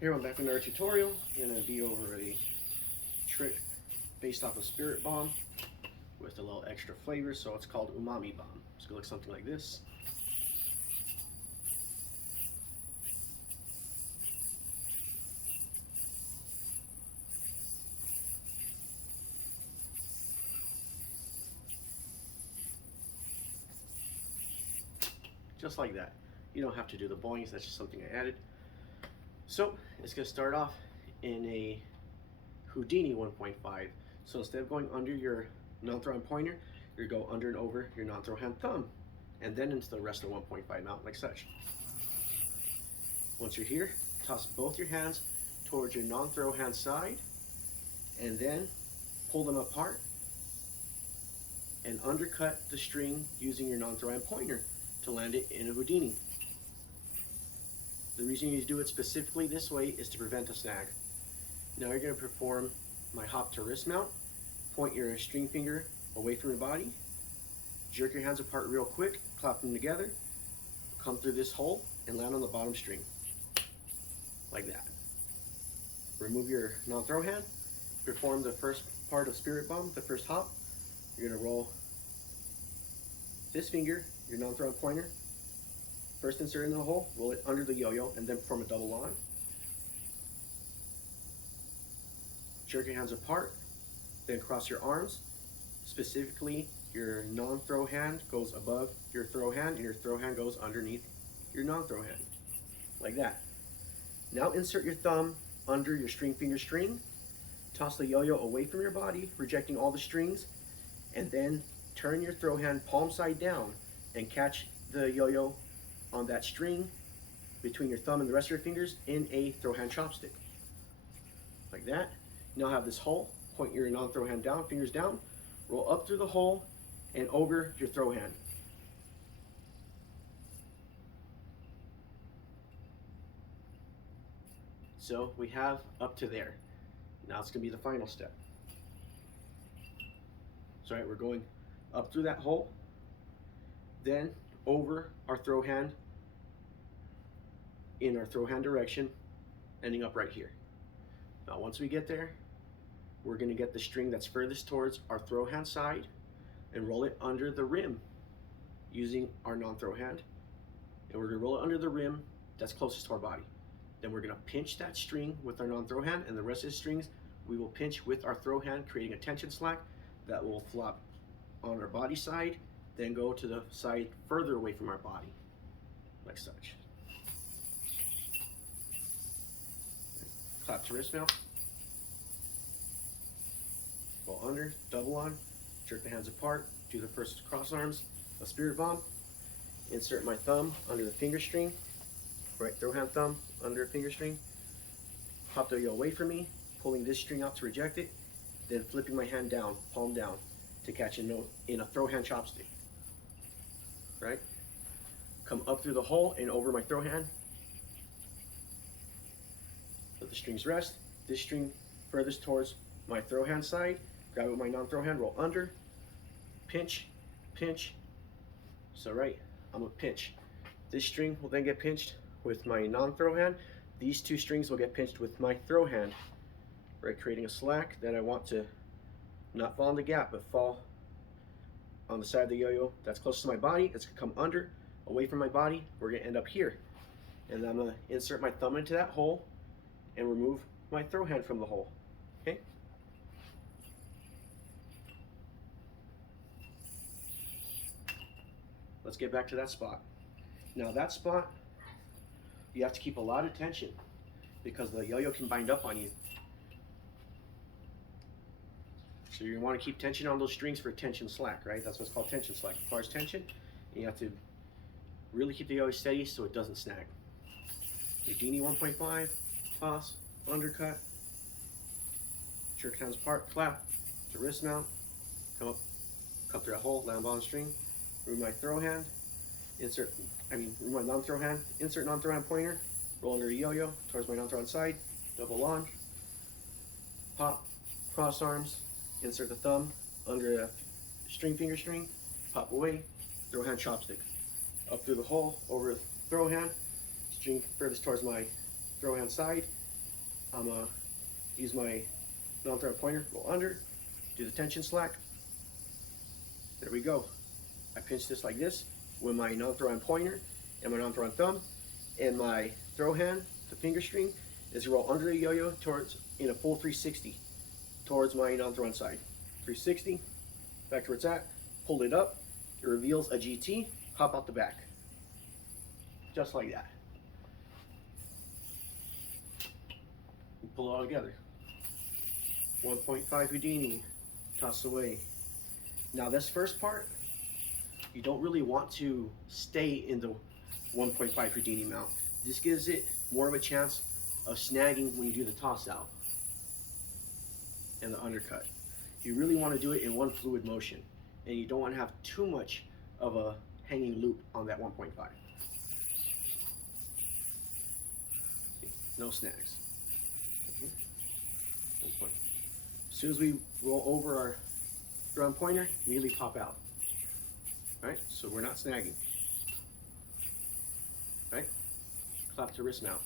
Here I'm back with another tutorial. I'm going to be over a trick based off of Spirit Bomb with a little extra flavor, so it's called Umami Bomb. It's going to look something like this. Just like that. You don't have to do the boings, that's just something I added. So it's going to start off in a Houdini 1.5. So instead of going under your non-throw hand pointer, you go under and over your non-throw hand thumb, and then into the rest of 1.5 mount like such. Once you're here, toss both your hands towards your non-throw hand side, and then pull them apart and undercut the string using your non-throw hand pointer to land it in a Houdini. The reason you do it specifically this way is to prevent a snag. Now you're going to perform my hop to wrist mount. Point your string finger away from your body, jerk your hands apart real quick, clap them together, come through this hole and land on the bottom string, like that. Remove your non-throw hand, perform the first part of Spirit Bomb, the first hop. You're going to roll this finger, your non-throw hand pointer, first insert into the hole, roll it under the yo-yo, and then perform a double on. Jerk your hands apart, then cross your arms. Specifically, your non-throw hand goes above your throw hand, and your throw hand goes underneath your non-throw hand, like that. Now insert your thumb under your string finger string, toss the yo-yo away from your body, rejecting all the strings, and then turn your throw hand palm side down and catch the yo-yo on that string between your thumb and the rest of your fingers in a throw hand chopstick, like that. You now have this hole. Point your non-throw hand down, fingers down, roll up through the hole and over your throw hand. So we have up to there. Now it's going to be the final step. So we're going up through that hole, then over our throw hand in our throw hand direction, ending up right here. Now once we get there, we're going to get the string that's furthest towards our throw hand side and roll it under the rim using our non-throw hand. And we're going to roll it under the rim that's closest to our body. Then we're going to pinch that string with our non-throw hand, and the rest of the strings we will pinch with our throw hand, creating a tension slack that will flop on our body side, then go to the side further away from our body, like such. Clap to wrist mount. Go under, double on, jerk the hands apart, do the first cross arms, a Spirit Bomb, insert my thumb under the finger string, right throw hand thumb under finger string, hop the yo away from me, pulling this string out to reject it, then flipping my hand down, palm down, to catch a note in a throw hand chopstick, right? Come up through the hole and over my throw hand, let the strings rest, this string furthest towards my throw hand side, grab it with my non-throw hand, roll under, pinch, pinch. So right, I'm gonna pinch. This string will then get pinched with my non-throw hand. These two strings will get pinched with my throw hand, right, creating a slack that I want to not fall in the gap, but fall on the side of the yo-yo that's closest to my body. It's gonna come under, away from my body. We're gonna end up here. And then I'm gonna insert my thumb into that hole and remove my throw hand from the hole, okay? Let's get back to that spot. Now that spot, you have to keep a lot of tension because the yo-yo can bind up on you. So you want to keep tension on those strings for tension slack, right? That's what's called tension slack. It requires tension, and you have to really keep the yo-yo steady so it doesn't snag. Houdini 1.5, toss, undercut, jerk hands apart, clap, to wrist mount, come up, come through that hole, land on string, remove my throw hand, remove my non-throw hand, insert non-throw hand pointer, roll under a yo-yo towards my non-throw hand side, double launch, pop, cross arms, insert the thumb under a string finger string, pop away, throw hand chopstick. Up through the hole, over throw hand, string furthest towards my throw hand side, I'm gonna use my non-throw pointer, go under, do the tension slack. There we go. I pinch this like this with my non-throw pointer and my non-throw thumb, and my throw hand, the finger string, is roll under the yo-yo towards in a full 360 towards my non-throw side. 360, back to where it's at, pull it up, it reveals a GT, hop out the back. Just like that. Pull it all together. 1.5 Houdini, toss away. Now this first part, you don't really want to stay in the 1.5 Houdini mount. This gives it more of a chance of snagging when you do the toss out and the undercut. You really want to do it in one fluid motion, and you don't want to have too much of a hanging loop on that 1.5. No snags. As soon as we roll over our throw pointer, immediately pop out. Right? So we're not snagging. Right? Clap to wrist mount.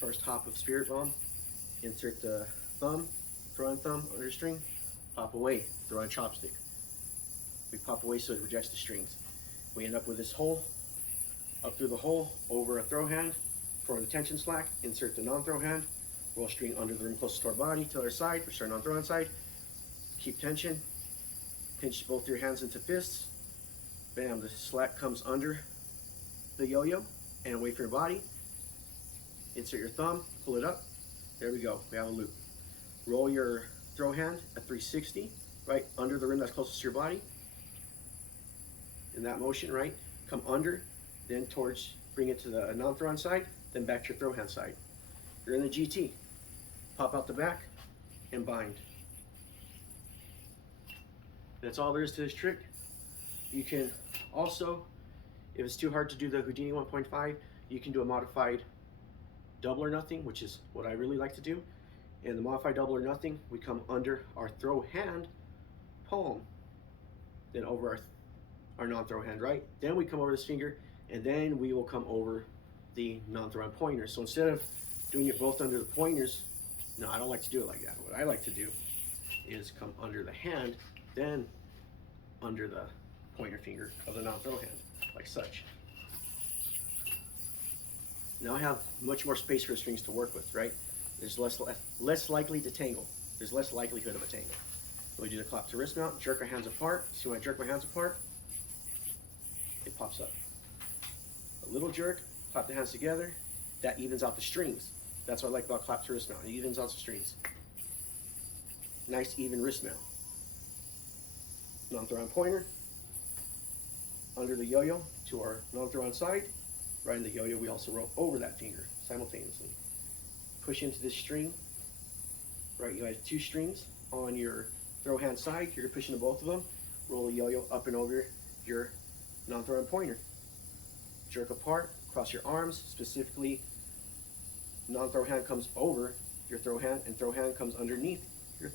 First hop of spirit bomb. Insert the thumb, throw on thumb, under string, pop away, throw on chopstick. We pop away so it rejects the strings. We end up with this hole, up through the hole, over a throw hand, for the tension slack, insert the non-throw hand, roll string under the rim closest to our body, to our side, which is our non-throw hand side, keep tension, pinch both your hands into fists, bam, the slack comes under the yo-yo and away from your body, insert your thumb, pull it up, there we go, we have a loop. Roll your throw hand at 360, right, under the rim that's closest to your body, in that motion, right, come under, then towards, bring it to the non-throw hand side, then back to your throw hand side. You're in the GT, pop out the back and bind. That's all there is to this trick. You can also, if it's too hard to do the Houdini 1.5, you can do a modified double or nothing, which is what I really like to do. In the modified double or nothing, we come under our throw hand palm, then over our non-throw hand, right? Then we come over this finger, and then we will come over the non-throw hand pointer. So instead of doing it both under the pointers, no, I don't like to do it like that. What I like to do is come under the hand, then under the pointer finger of the non-throw hand, like such. Now I have much more space for strings to work with, right? There's less likely to tangle. There's less likelihood of a tangle. We do the clap to wrist mount, jerk our hands apart. See when I jerk my hands apart, it pops up. A little jerk, clap the hands together, that evens out the strings. That's what I like about clap to wrist mount. It evens out the strings. Nice even wrist mount. Non-throw on pointer, under the yo-yo to our non-throw on side. Right in the yo-yo, we also roll over that finger simultaneously. Push into this string. Right, you have two strings on your throw hand side. You're pushing to both of them. Roll the yo-yo up and over your non-throw on pointer. Jerk apart, cross your arms, specifically non-throw hand comes over your throw hand and throw hand comes underneath your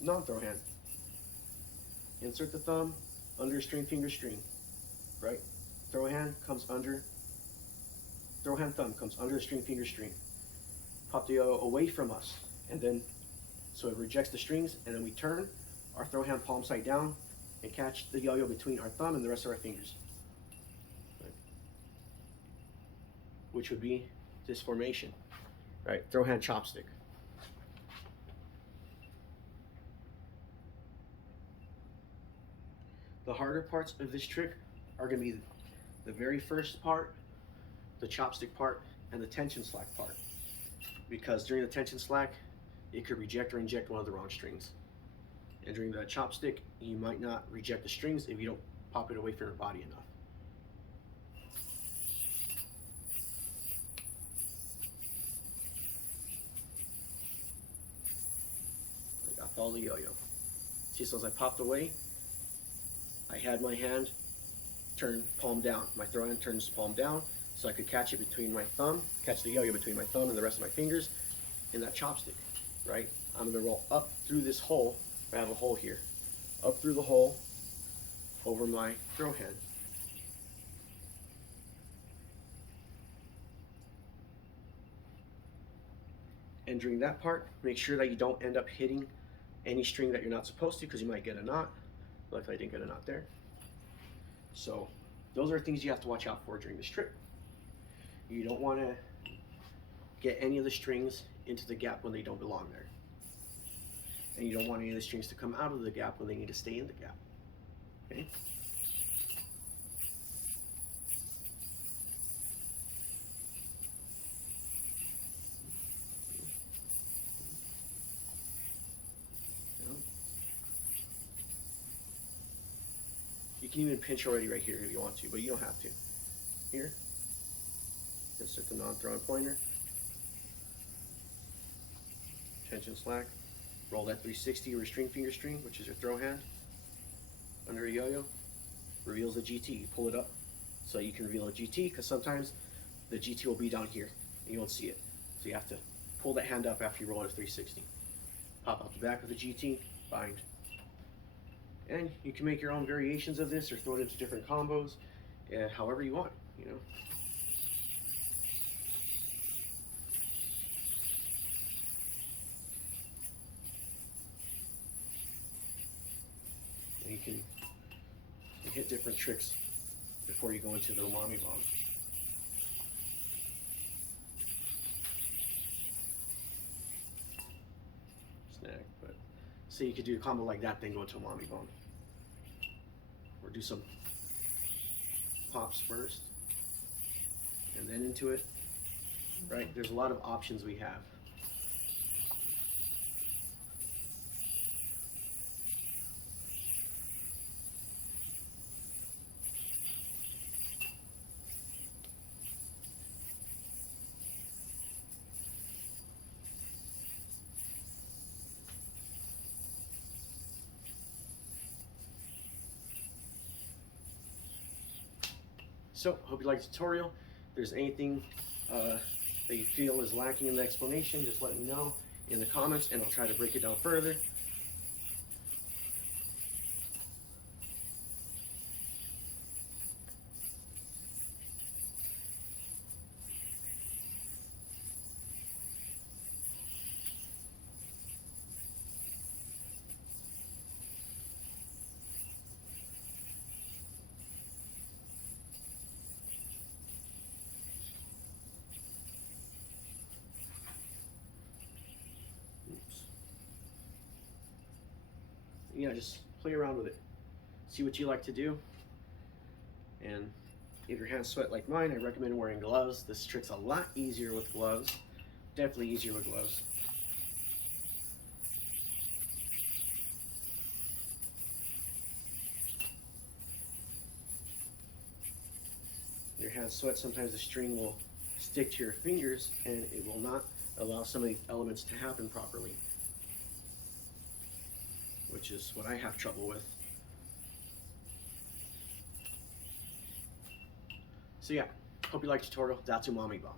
non-throw hand. Insert the thumb under string, finger string, right? Throw hand comes under, throw hand thumb comes under the string, finger string. Pop the yo-yo away from us, and then, so it rejects the strings, and then we turn our throw hand palm side down and catch the yo-yo between our thumb and the rest of our fingers. Right. Which would be this formation, right? Throw hand chopstick. The harder parts of this trick are going to be the very first part, the chopstick part, and the tension slack part. Because during the tension slack, it could reject or inject one of the wrong strings. And during the chopstick, you might not reject the strings if you don't pop it away from your body enough. I follow the yo-yo. See, so as I popped away, I had my hand turn palm down. My throw hand turns palm down, so I could catch it between my thumb, catch the yo-yo between my thumb and the rest of my fingers in that chopstick, right? I'm gonna roll up through this hole. I have a hole here. Up through the hole, over my throw hand. And during that part, make sure that you don't end up hitting any string that you're not supposed to, because you might get a knot. Luckily I didn't get a knot there. So those are things you have to watch out for during this trip. You don't want to get any of the strings into the gap when they don't belong there. And you don't want any of the strings to come out of the gap when they need to stay in the gap. Okay? You can even pinch already right here if you want to, but you don't have to. Here, insert the non-throwing pointer, tension slack, roll that 360 or string finger string, which is your throw hand, under a yo-yo, reveals the GT. You pull it up so you can reveal a GT, because sometimes the GT will be down here and you won't see it. So you have to pull that hand up after you roll it a 360. Pop out the back of the GT, bind. And you can make your own variations of this or throw it into different combos, however you want, you know. And you can hit different tricks before you go into the Umami bomb. Snag, but so you could do a combo like that, then go into Umami bomb. Or do some pops first, and then into it, right? There's a lot of options we have. So, hope you liked the tutorial. If there's anything that you feel is lacking in the explanation, just let me know in the comments and I'll try to break it down further. Yeah, just play around with it. See what you like to do. And if your hands sweat like mine, I recommend wearing gloves. This trick's a lot easier with gloves. Definitely easier with gloves. Your hands sweat, sometimes the string will stick to your fingers and it will not allow some of the elements to happen properly, which is what I have trouble with. So yeah, hope you liked the tutorial. That's Umami bomb.